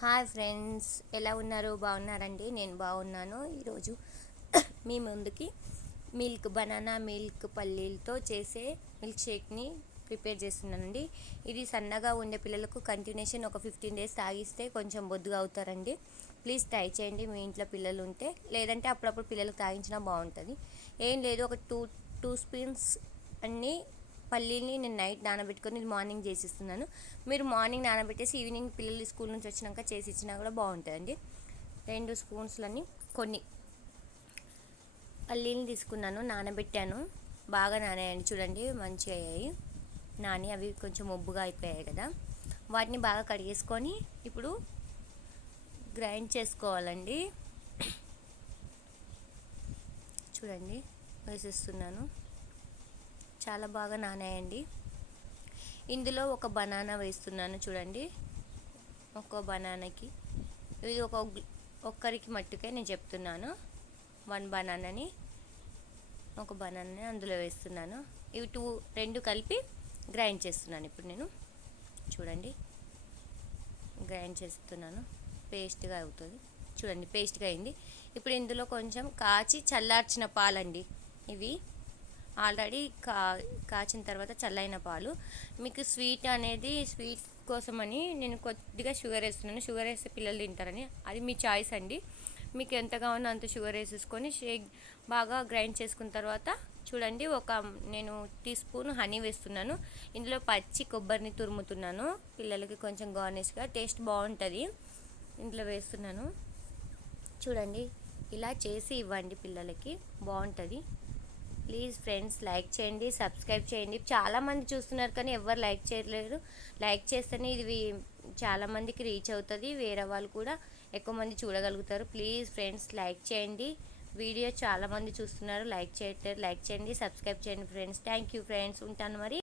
Hi friends ఎలా ఉన్నారు? బాగున్నారండి? నేను బాగున్నాను. ఈరోజు మీ ముందుకి మిల్క్ బనానా మిల్క్ పల్లీలతో చేసే మిల్క్ షేక్ని ప్రిపేర్ చేస్తున్నానండి. ఇది సన్నగా ఉండే పిల్లలకు కంటిన్యూషన్ ఒక ఫిఫ్టీన్ డేస్ తాగిస్తే కొంచెం బొద్దుగా అవుతారండి. ప్లీజ్ ట్రై చేయండి. మీ ఇంట్లో పిల్లలు ఉంటే లేదంటే అప్పుడప్పుడు పిల్లలకు తాగించినా బాగుంటుంది. ఏం లేదు ఒక టూ టూ స్పూన్స్ అన్నీ పల్లీని నేను నైట్ నానబెట్టుకొని మార్నింగ్ చేసిస్తున్నాను. మీరు మార్నింగ్ నానబెట్టేసి ఈవినింగ్ పిల్లలు స్కూల్ నుంచి వచ్చినాక చేసి ఇచ్చినా కూడా బాగుంటుందండి. రెండు స్పూన్స్లని కొన్ని పల్లీని తీసుకున్నాను నానబెట్టాను. బాగా నానాయండి చూడండి మంచిగా అయ్యాయి. నాని అవి కొంచెం మొబ్బుగా అయిపోయాయి కదా. వాటిని బాగా కడిగేసుకొని ఇప్పుడు గ్రైండ్ చేసుకోవాలండి. చూడండి వేసేస్తున్నాను. చాలా బాగా నానాయండి. ఇందులో ఒక బనానా వేస్తున్నాను చూడండి. ఒక బనానాకి. ఇది ఒక ఒక్కరికి మట్టుకే నేను చెప్తున్నాను. వన్ బనానాని ఒక బనానాని అందులో వేస్తున్నాను. ఇవి టూ రెండు కలిపి గ్రైండ్ చేస్తున్నాను ఇప్పుడు నేను. చూడండి. గ్రైండ్ చేస్తున్నాను. పేస్ట్గా అవుతుంది. చూడండి పేస్ట్గా అయింది. ఇప్పుడు ఇందులో కొంచెం కాచి చల్లార్చిన పాలండి. ఇవి ఆల్రెడీ కా కాచిన తర్వాత చల్లైన పాలు. మీకు స్వీట్ అనేది స్వీట్ కోసమని నేను కొద్దిగా షుగర్ వేస్తున్నాను. షుగర్ వేస్తే పిల్లలు తింటారని. అది మీ చాయిస్ అండి. మీకు ఎంత కావాలో అంత షుగర్ వేసేసుకొని షేక్ బాగా గ్రైండ్ చేసుకున్న తర్వాత చూడండి ఒక నేను టీ స్పూన్ హనీ వేస్తున్నాను. ఇందులో పచ్చి కొబ్బరిని తురుముతున్నాను. పిల్లలకి కొంచెం గార్నిష్గా టేస్ట్ బాగుంటుంది. ఇంట్లో వేస్తున్నాను. చూడండి ఇలా చేసి ఇవ్వండి పిల్లలకి. బాగుంటుంది. ప్లీజ్ ఫ్రెండ్స్ లైక్ చేయండి సబ్స్క్రైబ్ చేయండి. చాలామంది చూస్తున్నారు కానీ ఎవరు లైక్ చేయలేరు లైక్ చేస్తేనే ఇది చాలామందికి రీచ్ అవుతుంది. వేరే వాళ్ళు కూడా ఎక్కువ మంది చూడగలుగుతారు. ప్లీజ్ ఫ్రెండ్స్ లైక్ చేయండి. వీడియో చాలామంది చూస్తున్నారు. లైక్ చేయట్లేదు. లైక్ చేయండి సబ్స్క్రైబ్ చేయండి ఫ్రెండ్స్ థ్యాంక్ యూ ఫ్రెండ్స్ ఉంటాను మరి.